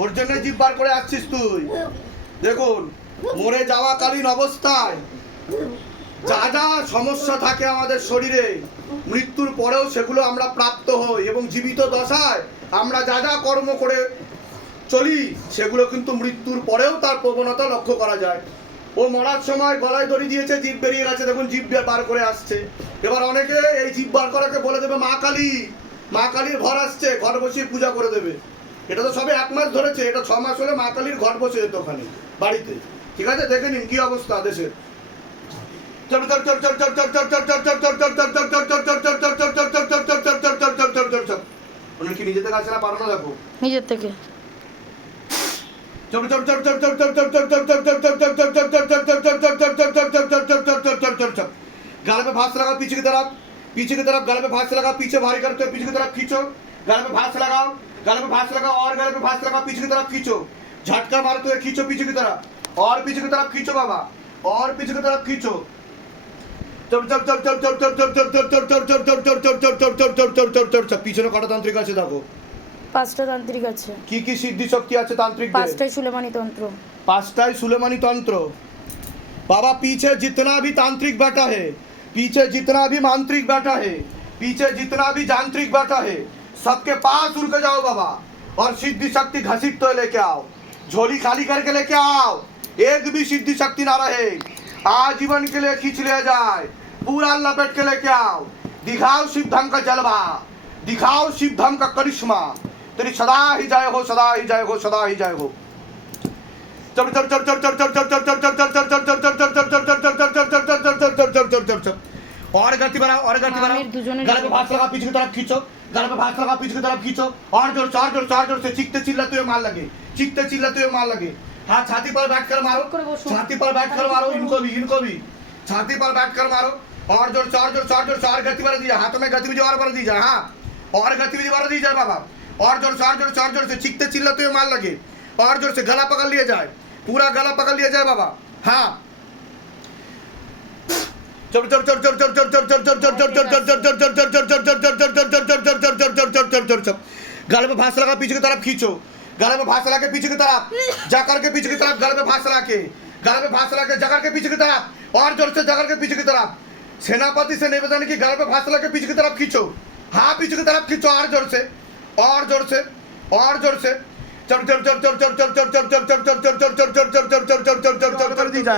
ওর জন্য জিভ বার করে আসছিস তুই। দেখুন, মরে যাওয়াকালীন অবস্থায় যা যা সমস্যা থাকে আমাদের শরীরে, মৃত্যুর পরেও সেগুলো আমরা প্রাপ্ত হই, এবং জীবিত দশায় আমরা যা যা কর্ম করে চলি সেগুলো কিন্তু মৃত্যুর পরেও তার প্রবণতা লক্ষ্য করা যায়। ও মরার সময় গলায় দড়ি দিয়েছে, জিভ বেরিয়ে গেছে, দেখুন জিভ বার করে আসছে। এবার অনেকে এই জিভ বার করাকে বলে দেবে মা কালী, মা কালীর ঘর আসছে, ঘর বসিয়ে পূজা করে দেবে। এটা তো সবে 1 মাস ধরেছে, এটা 6 মাস হলে মা কালীর ঘর বসে যেত ওখানে বাড়িতে। ঠিক আছে, দেখে নিন কি অবস্থা দেশের। কি নিজে থেকে আসে না, পারো না? দেখো নিজের থেকে। गाल पे भांस लगाओ पीछे की तरफ, पीछे की तरफ गाल पे भांस लगाओ, पीछे भारी करते हो, पीछे की तरफ खींचो, गाल पे भांस लगाओ, गाल पे भांस लगाओ और गाल पे भांस लगाओ, पीछे की तरफ खींचो, झटका मारते हुए खींचो पीछे की तरफ, और पीछे की तरफ खींचो बाबा, और पीछे की तरफ खींचो। পিছনে কটা তান্ত্রিক আছে দেখো। 5টা তান্ত্রিক আছে। কি কি সিদ্ধি শক্তি আছে তান্ত্রিকদের? 5টাই সুলেমানি তন্ত্র। 5टाई सुलेमानी तंत्र। बाबा पीछे जितना भी तांत्रिक बैठा है, पीछे जितना भी मांत्रिक बैठा है, पीछे जितना भी यांत्रिक बैठा है, सबके पास उड़ के जाओ बाबा, और सिद्धि शक्ति घसीटते हुए लेके आओ, झोली खाली करके लेके आओ। एक भी सिद्धि शक्ति ना रहे, आजीवन के लिए खींच लिया जाए, पूरा लपेट के लेके आओ। दिखाओ शिव धाम का जलवा, दिखाओ शिव धाम का करिश्मा। तेरी सदा ही जय हो, सदा ही जय हो, सदा ही जय हो। और गति बढ़ाओ, और गति बढ़ाओ। गले पे भांस लगा, पीछे की तरफ खींचो, गले पे भांस लगा, पीछे की तरफ खींचो, और जोर से, और जोर से, और जोर से, चीखते चिल्लाते हुए मार लगे, चीखते चिल्लाते हुए मार लगे। हाँ, छाती पर बैठ कर मारो, छाती पर बैठ कर मारो, इनको भी, इनको भी छाती पर बैठ कर मारो, और जोर से, और जोर से, और जोर से, और गति बढ़ा दीजिए, हाथों में गतिविधि और बढ़ा दीजिए। हाँ, और गतिविधि बढ़ा दीजिए बाबा, और जोर से, और जोर से, और जोर से, चीखते चिल्लाते हुए मार लगे, और जोर से गला पकड़ लिया जाए, पूरा गला पकड़ लिया जाए बाबा। हाँ, गले पे भांस लगा, पीछे की तरफ खींचो, गले पे भांस लगा के पीछे की तरफ जाकर के, पीछे की तरफ गले पे भांस लगा के, गले पे भांस लगा के जाकर के पीछे की तरफ, और जोर से जाकर के पीछे की तरफ। सेनापति से निवेदन की गले पे भांस लगा के पीछे की तरफ खींचो। हाँ, पीछे की तरफ खींचो, और जोर से, और जोर से, और जोर से।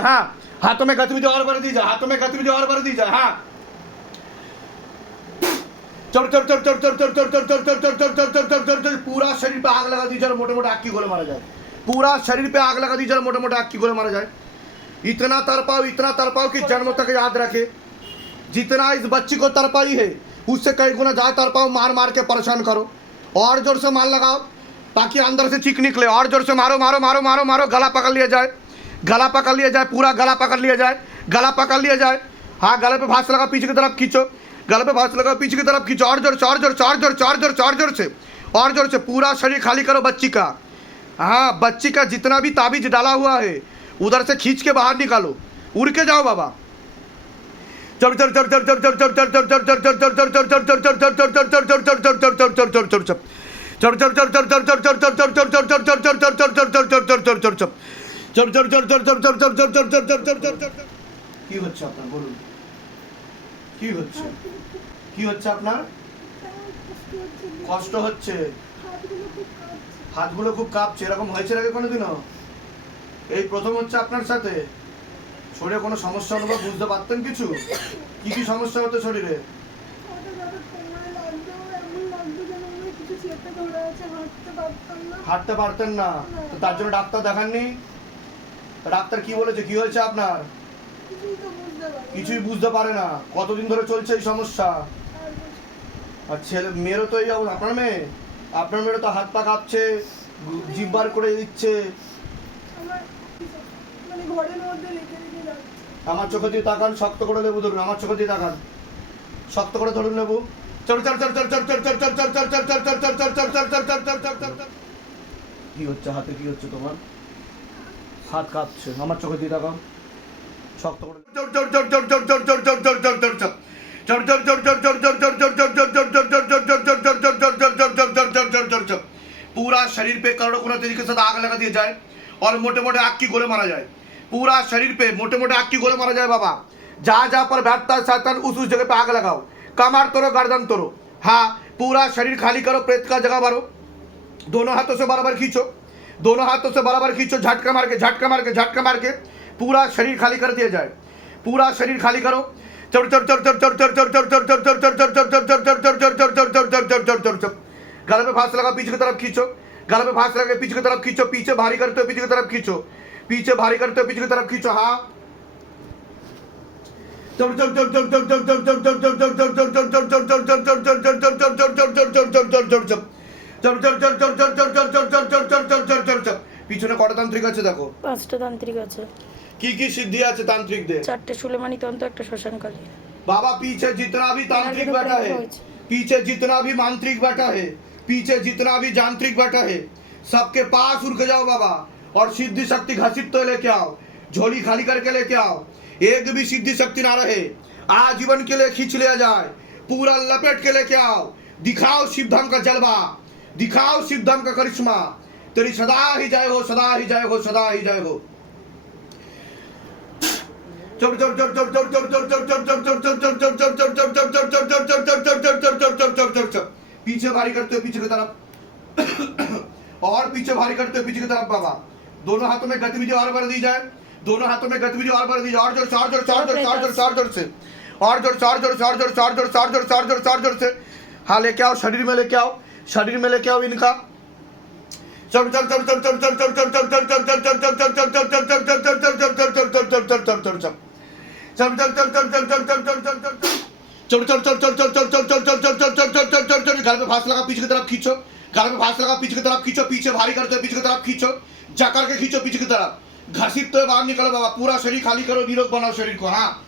हाँ, हाथों में गतिविधि और बढ़ दी जाए, हाथों में गतिविधि और बढ़ दी जाए। हाँ, पूरा शरीर पे आग लगा दीजिए, मोटे मोटे आग की गोले मारा जाए, पूरा शरीर पे आग लगा दीजिए, मोटे मोटे आग की गोले मारा जाए। इतना तड़पाओ कि जन्म तक याद रखे। जितना इस बच्ची को तड़पाई है उससे कई गुना ज्यादा तड़पाओ, मार मार के परेशान करो, और जोर से मार लगाओ ताकि अंदर से चीख निकले, और जोर से मारो मारो मारो मारो मारो, गला पकड़ लिया जाए, गला पकड़ लिया जाए, पूरा गला पकड़ लिया जाए, गला पकड़ लिया जाए। हाँ, गले पे भांस लगा, पीछे की तरफ खींचो, गले पे भांस लगा, पीछे की तरफ खींचो, और जोर से, और जोर से, और जोर से, और जोर से, और जोर से, और जोर से, पूरा शरीर खाली करो बच्ची का। हाँ, बच्ची का जितना भी ताबीज डाला हुआ है उधर से खींच के बाहर निकालो, उड़ के जाओ बाबा। কি হচ্ছে আপনার বলুন, কি হচ্ছে, কি হচ্ছে আপনার? কষ্ট হচ্ছে, হাতগুলো খুব কাঁপছে। এরকম হয়েছে আগে কোনোদিনও? এই প্রথম হচ্ছে আপনার সাথে? শরীরে কোনো সমস্যা অনুভব বুঝতে পারতেন কিছু? কি কি সমস্যা হতো শরীরে? হাঁটতে পারতেন না, তো তার জন্য ডাক্তার দেখাননি? ডাক্তার কি বলেছে, কি হয়েছে আপনার? কিছুই বুঝতে পারে না। কতদিন ধরে চলছে এই সমস্যা? আর ছেলে মেয়েরও তো এই অবস্থা। আপনার মেয়ে, আপনার মেয়েরও তো হাত পা কাঁপছে, জিভ বার করে দিচ্ছে। আমার চোখে দিয়ে তাকান, শক্ত করে লেবু ধরুন, আমার চোখে দিয়ে তাকান, শক্ত করে ধরুন লেবু। কি হচ্ছে হাতে, কি হচ্ছে তোমার? হাত কাঁপছে, আমার চোখে দিয়ে তাকাও, শক্ত করে। पूरा शरीर पे करोड़ों गुना तेजी के साथ आग लगा दिया जाए और मोटे मोटे आग की गोले मारा जाए। पूरा शरीर पे मोटे मोटे आग की गोले मारा जाए बाबा। जहाँ जहाँ पर बैठता है शैतान उस जगह पे आग लगाओ, कमर तोड़ो, गर्दन तोड़ो। हाँ, पूरा शरीर खाली करो, प्रेत का जगह भरो। दोनों हाथों से बराबर खींचो, दोनों हाथों से बराबर खींचो, झटका मार के झटका मार के झटका मार के पूरा शरीर खाली कर दिया जाए। पूरा शरीर खाली करो। गले पे फांस लगा, पीछे की तरफ खींचो, गले पे फांस लगा, पीछे की तरफ खींचो, पीछे भारी करते हो, पीछे की तरफ खींचो, पीछे भारी करते हो, पीछे की तरफ खींचो। हाँ, পিছনে কটা তান্ত্রিক আছে দেখো, 5টা তান্ত্রিক আছে। কি কি সিদ্ধি আছে তান্ত্রিকদের। 4টে সুলেমানি তন্ত্র, একটা শ্মশানকালী। बाबा पीछे जितना भी तांत्रिक बैठा है, पीछे जितना भी मांत्रिक बैठा है, पीछे जितना भी यांत्रिक बैठा है, सबके पास उड़ के जाओ बाबा और सिद्धि शक्ति घसीट तो लेके आओ, झोली खाली करके लेके आओ। एक भी सिद्धि शक्ति ना रहे, आजीवन के लिए खींच लिया जाए, पूरा लपेट के लेके आओ। दिखाओ शिवधाम का जलवा, दिखाओ शिवधाम का करिश्मा। तेरी सदा ही जय हो, सदा ही जय हो, सदा ही जय हो। पीछे भारी करते हो, पीछे की तरफ और पीछे भारी करते हो, पीछे की तरफ बाबा। दोनों हाथों में गतिविधि और बढ़ दी जाए, दोनों हाथों में गतिविधि और बढ़ दी जाए। और जोर से, और जोर से, और जोर से, और जोर से, और जोर से, और जोर से, और जोर से, और जोर से, और जोर से, और जोर से, और जोर से, और जोर से। हाँ, लेके आओ, शरीर में लेके आओ, शरीर में लेके आओ इनका। गल पे फांस लगा, पीछे की तरफ खींचो, गल पे फांस लगा, पीछे की तरफ खींचो, पीछे भारी करते हो, पीछे की तरफ खींचो, जा करके खींचो पीछे की तरफ, घसीटते हुए बाहर निकलो बाबा। पूरा शरीर खाली करो, निरोग बनाओ शरीर को। हाँ,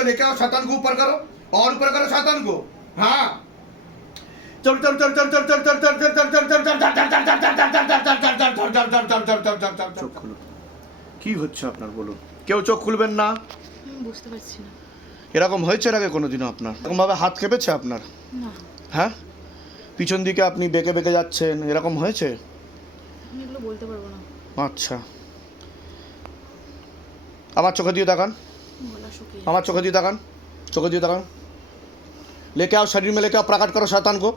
लेके आओ, शैतान को ऊपर करो और ऊपर करो शैतान को। हाँ, चोख খুলো। কি হচ্ছে আপনার বলুন? কেউ চোখ খুলবেন না? বুঝতে পারছি না। এরকম হয়েছে এর আগে কোনোদিনও আপনার? এরকম ভাবে হাত কেঁপেছে আপনার? না। হ্যাঁ, পিছন দিকে আপনি বেঁকে বেঁকে যাচ্ছেন, এরকম হয়েছে? আমি এগুলো বলতে পারবো না। আচ্ছা, আমার চোখে দিয়ে তাকান, গলা শুকিয়ে। আমার চোখে দিয়ে তাকান, চোখে দিয়ে তাকান। लेके आओ, शरीर में लेके आओ, प्रकट करो शैतान को।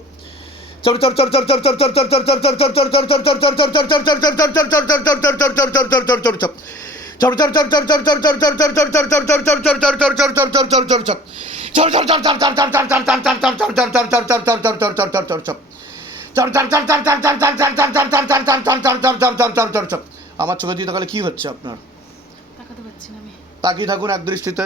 আমার চোখে দিয়ে তাকালে কি হচ্ছে আপনার? তাকাতে পারছি না আমি। তাকিয়ে থাকুন এক দৃষ্টিতে।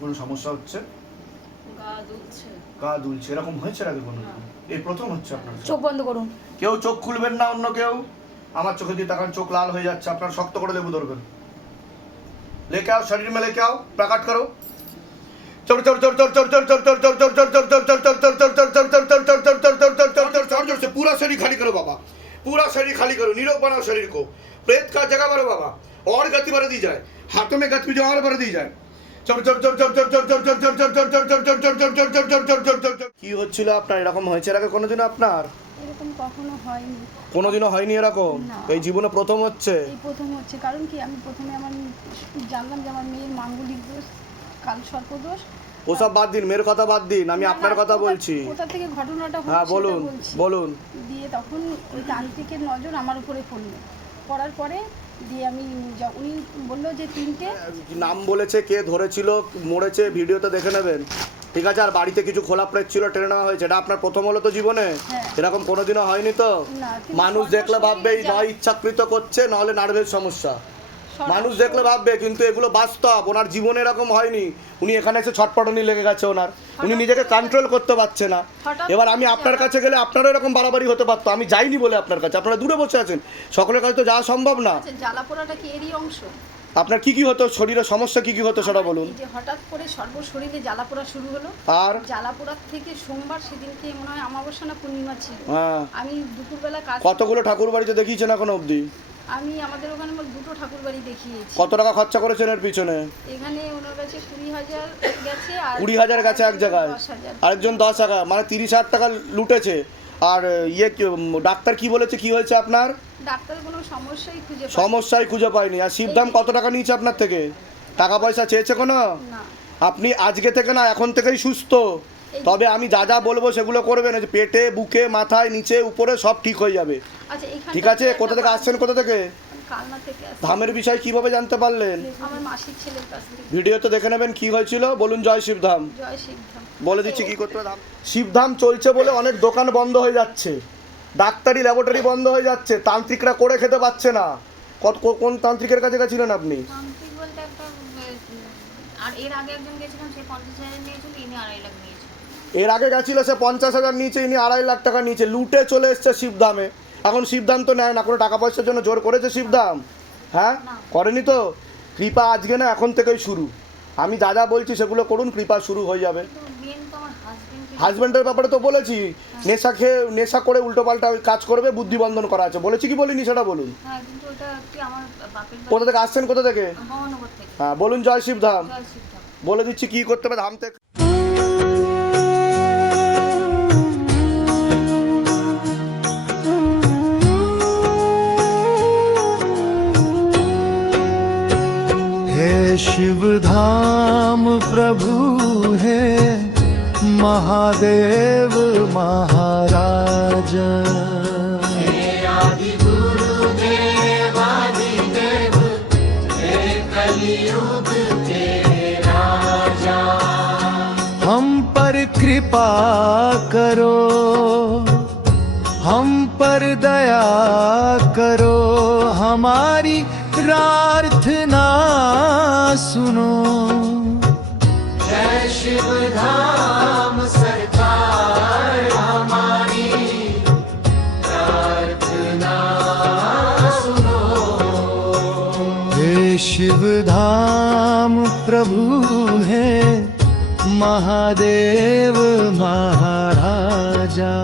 কোনো সমস্যা হচ্ছে? গা দুলছে, এরকম হয়েছে আগে কোনো? এই প্রথম হচ্ছে আপনার? চোখ বন্ধ করুন। কেউ চোখ খুলবেন না, অন্য কেউ। আমার চোখে দিয়ে তাকান, চোখ লাল হয়ে যাচ্ছে আপনার, শক্ত করে লেবু ধরবেন। लेके आओ, शरीर में लेके आओ, प्रकट करो। पूरा शरीर खाली करो बाबा, पूरा शरीर खाली करो, निरोग बनाओ शरीर को, प्रेत का जगह भरो बाबा, और गति बढ़ दी जाए, हाथों में गतिविधि और बढ़ दी जाए। কি হচ্ছিল আপনার? এরকম হয়েছে এর আগে কোনোদিন আপনার? এরকম কখনো হয়নি, কোনোদিনও হয়নি এরকম? না। এই জীবনে প্রথম হচ্ছে? এই প্রথম হচ্ছে। কারণ কি, আমি প্রথমে আমার জানলাম যে আমার মেয়ের মাঙ্গলিক দোষ, কাল সর্পদোষ। ওসব বাদ দিন, মেয়ের কথা বাদ দিন, আমি আপনার কথা বলছি। কোথা থেকে ঘটনাটা হচ্ছে হ্যাঁ বলুন, সেটা বলছি। বলুন। দিয়ে তখন ওই তান্ত্রিকের নজর আমার উপরে পড়লো, পড়ার পরে দিয়ে আমি উনি বললো যে 3টে নাম বলেছে, কে ধরেছিল, মরেছে, ভিডিওতে দেখে নেবেন, ঠিক আছে? আর বাড়িতে কিছু খোলা প্রেত ছিল, টেনে নেওয়া হয়েছে, এটা আপনার প্রথম হলো তো জীবনে? হ্যাঁ। এরকম কোনোদিনও হয়নি তো? না, কিন্তু মানুষ দেখলে ভাববে এই নয় ইচ্ছাকৃত করছে, নাহলে নার্ভের সমস্যা। মানুষ দেখলে ভাববে, কিন্তু এগুলো বাস্তব। ওনার জীবনে এরকম হয়নি, উনি এখানে এসে ছটপটানি লেগে গেছে ওনার, উনি নিজেকে কন্ট্রোল করতে পারছে না। এবার আমি আপনার কাছে গেলে আপনারও এরকম বাড়াবাড়ি হতে পারতো, আমি যাইনি বলে আপনার কাছে, আপনারা দূরে বসে আছেন, সকলের কাছে তো যাওয়া সম্ভব না। জ্বালা পোড়াটা কি এরই অংশ? আপনার কি হতো, শরীরে সমস্যা কি হতো সেটা বলুন। এই যে হঠাৎ করে শরীরে জ্বালা পোড়া শুরু হলো, আর জ্বালা পোড়ার থেকে সোমবার সেদিনকে মনে হয় অমাবস্যা না পূর্ণিমা ছিল, হ্যাঁ, আমি দুপুরবেলা কাজ কতগুলো ঠাকুর বাড়িতে দেখিয়েছেন এখন অবধি? আমি আমাদের ওখানে মোট 2টো ঠাকুর বাড়ি দেখিয়েছি। কত টাকা খরচা করেছেন এর পিছনে? এখানে ওনার কাছে 20,000 গেছে, আর 20,000 গেছে এক জায়গায়, 10,000। আরেকজন 10,000, মানে 30,000 টাকা লুটেছে। আর ডাক্তার কি বলেছে, কি হয়েছে আপনার? ডাক্তার কোনো সমস্যাই খুঁজে পায়নি। সমস্যাই খুঁজে পাইনি। আর শিবধাম কত টাকা নিয়েছে আপনার থেকে? টাকা পয়সা চেয়েছে কোনো? না, আপনি আজকে থেকে না, এখন থেকেই সুস্থ। তবে আমি যা যা বলবো সেগুলো করবেন, যে পেটে, বুকে, মাথায়, নিচে, উপরে সব ঠিক হয়ে যাবে। আচ্ছা এখানে ঠিক আছে? কোথা থেকে আসছেন, কোথা থেকে? কালনা থেকে আসছি। ধামের বিষয় কিভাবে জানতে পারলেন? আমার মাসির ছেলের কাছ থেকে। ভিডিওতে দেখে নেবেন কি হয়েছিল। বলুন জয় শিবধাম। জয় শিবধাম। বলে দিচ্ছি কি করতে হবে। শিবধাম চলছে বলে অনেক দোকান বন্ধ হয়ে যাচ্ছে, ডাক্তারি ল্যাবরেটরি বন্ধ হয়ে যাচ্ছে, তান্ত্রিকরা করে খেতে পাচ্ছে না। কোন তান্ত্রিকের কাছে গেছিলেন আপনি? তান্ত্রিক বলতে একটা আর এর আগে একজন গেছিলাম, সে 50,000 নিয়েছিল, ইনি 2.5 লাখ নিয়েছিল। এর আগে গেছিল, সে 50,000 নিচে, ইনি 2.5 লাখ টাকা নিচে, লুটে চলে এসছে শিবধামে। এখন শিবধাম তো নেয় না, কোনো টাকা পয়সার জন্য জোর করেছে শিবধাম? হ্যাঁ, করেনি তো। কৃপা আজকে না, এখন থেকেই শুরু। আমি যা যা বলছি সেগুলো করুন, কৃপা শুরু হয়ে যাবে। কিন্তু মেন তো আমার হাজবেন্ড। হাজব্যান্ডের ব্যাপারে তো বলেছি, নেশা করে উল্টোপাল্টা কাজ করবে, বুদ্ধিবন্ধন করা আছে। বলেছি কি বলিনি সেটা বলুন। হ্যাঁ, কিন্তু ওটা কি আমার বাপের বাড়ি, কোথা থেকে আসছেন, কোথা থেকে? ভবানগর থেকে। হ্যাঁ, বলুন জয় শিবধাম। জয় শিবধাম। বলে দিচ্ছি কি করতে হবে ধাম থেকে। हे शिव धाम प्रभु हे महादेव महाराज, हम पर कृपा करो, हम पर दया करो, हमारी प्रार्थना सुनो। जय शिव धाम सरकार, हमारी प्रार्थना सुनो। हे शिव धाम प्रभु है महादेव महाराजा।